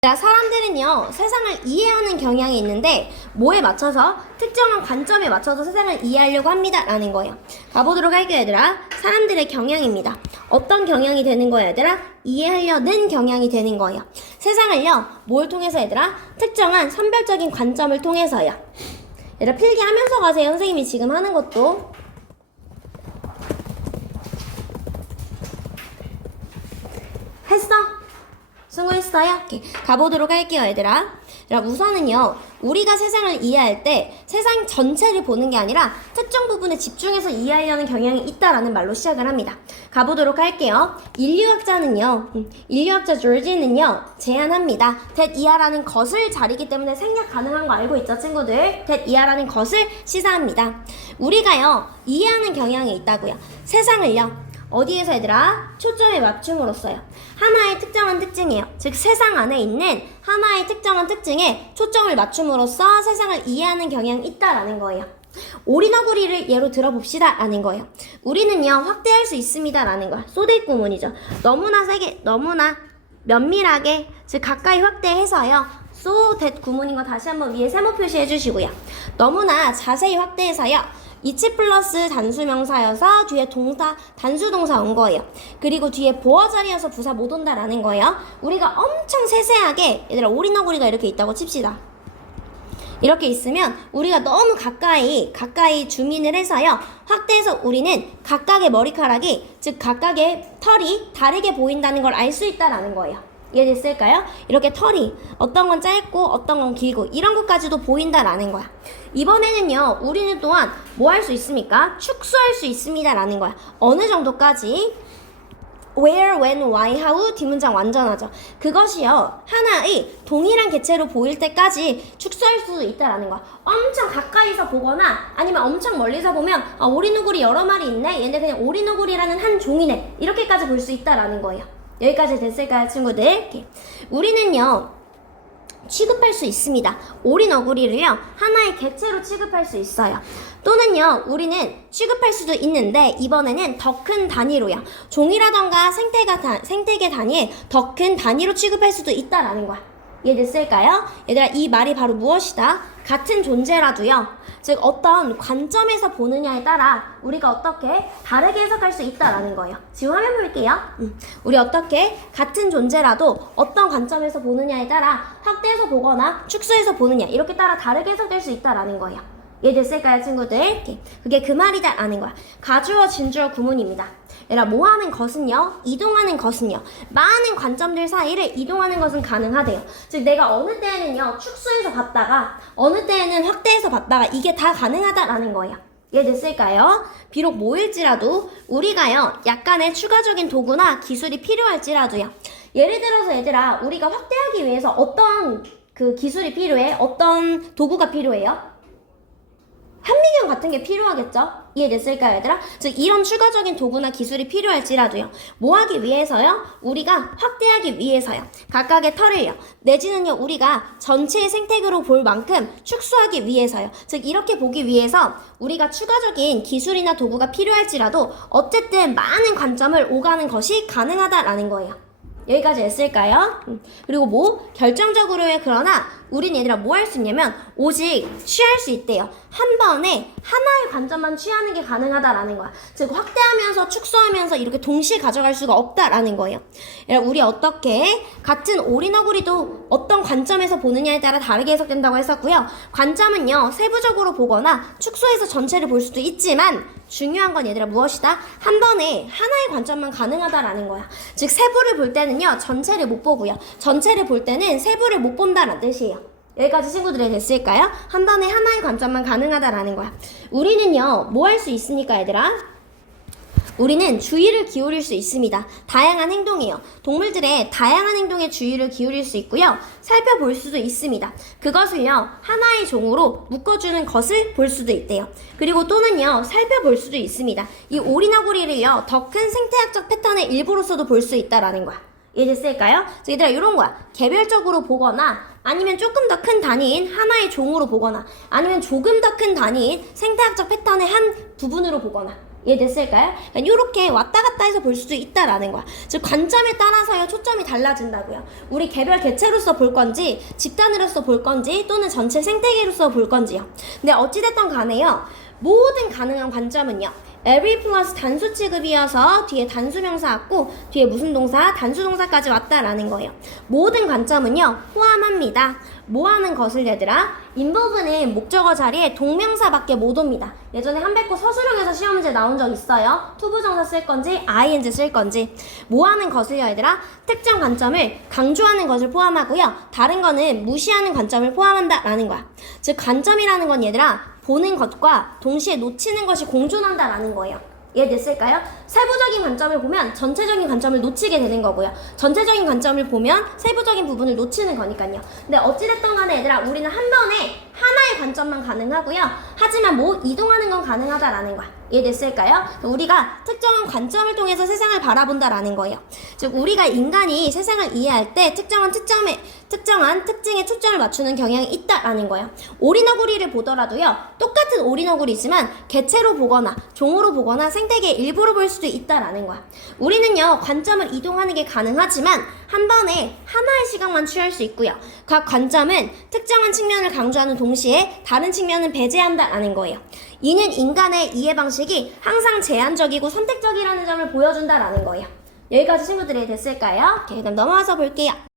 사람들은요, 세상을 이해하는 경향이 있는데 뭐에 맞춰서? 특정한 관점에 맞춰서 세상을 이해하려고 합니다 라는 거예요. 가보도록 할게요 얘들아. 사람들의 경향입니다. 어떤 경향이 되는 거예요 얘들아? 이해하려는 경향이 되는 거예요. 세상을요, 뭘 통해서 얘들아? 특정한 선별적인 관점을 통해서요. 얘들아 필기하면서 가세요. 선생님이 지금 하는 것도. 했어? 수고했어요. 오케이. 가보도록 할게요 얘들아. 우선은요, 우리가 세상을 이해할 때 세상 전체를 보는 게 아니라 특정 부분에 집중해서 이해하려는 경향이 있다라는 말로 시작을 합니다. 가보도록 할게요. 인류학자 조지는요 제안합니다. that 이하라는 것을 자리기 때문에 생략 가능한 거 알고 있죠 친구들? that 이하라는 것을 시사합니다. 우리가요 이해하는 경향이 있다고요. 세상을요 어디에서 얘들아? 초점에 맞춤으로써요. 하나의 특정한 특징이에요. 즉 세상 안에 있는 하나의 특정한 특징에 초점을 맞춤으로써 세상을 이해하는 경향이 있다라는 거예요. 오리너구리를 예로 들어봅시다 라는 거예요. 우리는요 확대할 수 있습니다 라는 거야. 소댓 구문이죠. 너무나 세게, 너무나 면밀하게, 즉 가까이 확대해서요. so that 구문인 거 다시 한번 위에 세모 표시해 주시고요. 너무나 자세히 확대해서요. 이치 플러스 단수명사여서 뒤에 동사, 단수동사 온 거예요. 그리고 뒤에 보어 자리여서 부사 못 온다라는 거예요. 우리가 엄청 세세하게, 얘들아 오리너구리가 이렇게 있다고 칩시다. 이렇게 있으면 우리가 너무 가까이 줌인을 해서요. 확대해서 우리는 각각의 머리카락이, 즉 각각의 털이 다르게 보인다는 걸 알 수 있다라는 거예요. 이해됐을까요? 이렇게 털이 어떤 건 짧고 어떤 건 길고 이런 것까지도 보인다라는 거야. 이번에는요 우리는 또한 뭐 할 수 있습니까? 축소할 수 있습니다 라는 거야. 어느 정도까지? where, when, why, how 뒷문장 완전하죠. 그것이요 하나의 동일한 개체로 보일 때까지 축소할 수 있다라는 거야. 엄청 가까이서 보거나 아니면 엄청 멀리서 보면 오리너구리 여러 마리 있네, 얘네 그냥 오리너구리라는 한 종이네, 이렇게까지 볼 수 있다라는 거예요. 여기까지 됐을까요 친구들? 이렇게. 우리는요 취급할 수 있습니다. 오리너구리를요 하나의 개체로 취급할 수 있어요. 또는요 우리는 취급할 수도 있는데 이번에는 더 큰 단위로요. 종이라던가 생태계 단위에 더 큰 단위로 취급할 수도 있다라는 거야. 이해됐을까요? 얘들아 이 말이 바로 무엇이다? 같은 존재라도요, 즉 어떤 관점에서 보느냐에 따라 우리가 어떻게 다르게 해석할 수 있다라는 거예요. 지금 화면 볼게요. 우리 어떻게 같은 존재라도 어떤 관점에서 보느냐에 따라 확대해서 보거나 축소해서 보느냐 이렇게 따라 다르게 해석될 수 있다라는 거예요. 이해됐을까요 친구들? 그게 그 말이다 라는 거야. 가주어 진주어 구문입니다. 얘들아 뭐하는 것은요, 이동하는 것은요, 많은 관점들 사이를 이동하는 것은 가능하대요. 즉 내가 어느 때에는요 축소해서 봤다가 어느 때에는 확대해서 봤다가 이게 다 가능하다라는 거예요. 이해됐을까요? 비록 뭐일지라도 우리가요 약간의 추가적인 도구나 기술이 필요할지라도요. 예를 들어서 얘들아 우리가 확대하기 위해서 어떤 그 기술이 필요해? 어떤 도구가 필요해요? 현미경 같은 게 필요하겠죠? 이해됐을까요 얘들아? 즉 이런 추가적인 도구나 기술이 필요할지라도요 뭐 하기 위해서요? 우리가 확대하기 위해서요. 각각의 털을요 내지는요 우리가 전체의 생태계로 볼 만큼 축소하기 위해서요. 즉 이렇게 보기 위해서 우리가 추가적인 기술이나 도구가 필요할지라도 어쨌든 많은 관점을 오가는 것이 가능하다라는 거예요. 여기까지 했을까요? 그리고 뭐 결정적으로요. 그러나 우린 얘들아 뭐 할 수 있냐면 오직 취할 수 있대요. 한 번에 하나의 관점만 취하는 게 가능하다라는 거야. 즉 확대하면서 축소하면서 이렇게 동시에 가져갈 수가 없다라는 거예요. 우리 어떻게 같은 오리너구리도 어떤 관점에서 보느냐에 따라 다르게 해석된다고 했었고요. 관점은요 세부적으로 보거나 축소해서 전체를 볼 수도 있지만 중요한 건 얘들아 무엇이다? 한 번에 하나의 관점만 가능하다라는 거야. 즉 세부를 볼 때는요 전체를 못 보고요, 전체를 볼 때는 세부를 못 본다는 뜻이에요. 여기까지 친구들이 됐을까요? 한 번에 하나의 관점만 가능하다라는 거야. 우리는요 뭐 할 수 있습니까 얘들아? 우리는 주의를 기울일 수 있습니다. 다양한 행동이에요. 동물들의 다양한 행동에 주의를 기울일 수 있고요. 살펴볼 수도 있습니다. 그것을요 하나의 종으로 묶어주는 것을 볼 수도 있대요. 그리고 또는요 살펴볼 수도 있습니다. 이 오리너구리를요 더 큰 생태학적 패턴의 일부로서도 볼 수 있다라는 거야. 이해됐을까요? 얘들아 이런 거야. 개별적으로 보거나 아니면 조금 더 큰 단위인 하나의 종으로 보거나 아니면 조금 더 큰 단위인 생태학적 패턴의 한 부분으로 보거나 이해됐을까요? 이렇게 왔다 갔다 해서 볼 수도 있다라는 거야. 즉 관점에 따라서요 초점이 달라진다고요. 우리 개별 개체로서 볼 건지 집단으로서 볼 건지 또는 전체 생태계로서 볼 건지요. 근데 어찌됐든 간에요. 모든 가능한 관점은요. every 플러스 단수 취급이어서 뒤에 단수명사 왔고 뒤에 무슨 동사? 단수동사까지 왔다라는 거예요. 모든 관점은요. 포함합니다. 뭐하는 것을 얘들아? involve는 목적어 자리에 동명사밖에 못 옵니다. 예전에 한백호 서술형에서 시험 문제 나온 적 있어요. 투부정사 쓸 건지 ing 쓸 건지. 뭐하는 것을요 얘들아? 특정 관점을 강조하는 것을 포함하고요. 다른 거는 무시하는 관점을 포함한다라는 거야. 즉 관점이라는 건 얘들아 보는 것과 동시에 놓치는 것이 공존한다라는 거예요. 이해됐을까요? 세부적인 관점을 보면 전체적인 관점을 놓치게 되는 거고요. 전체적인 관점을 보면 세부적인 부분을 놓치는 거니까요. 근데 어찌됐든 간에 얘들아 우리는 한 번에 하나의 관점만 가능하고요. 하지만 뭐 이동하는 건 가능하다라는 거야. 이해됐을까요? 우리가 특정한 관점을 통해서 세상을 바라본다라는 거예요. 즉 우리가 인간이 세상을 이해할 때 특정한 특징에 초점을 맞추는 경향이 있다라는 거예요. 오리너구리를 보더라도요. 똑같은 오리너구리지만 개체로 보거나 종으로 보거나 생태계의 일부로 볼 수도 있다라는 거야. 우리는요. 관점을 이동하는 게 가능하지만 한 번에 하나의 시각만 취할 수 있고요. 각 관점은 특정한 측면을 강조하는 동시에 다른 측면은 배제한다라는 거예요. 이는 인간의 이해 방식이 항상 제한적이고 선택적이라는 점을 보여준다라는 거예요. 여기까지 친구들이 됐을까요? 오케이, 그럼 넘어와서 볼게요.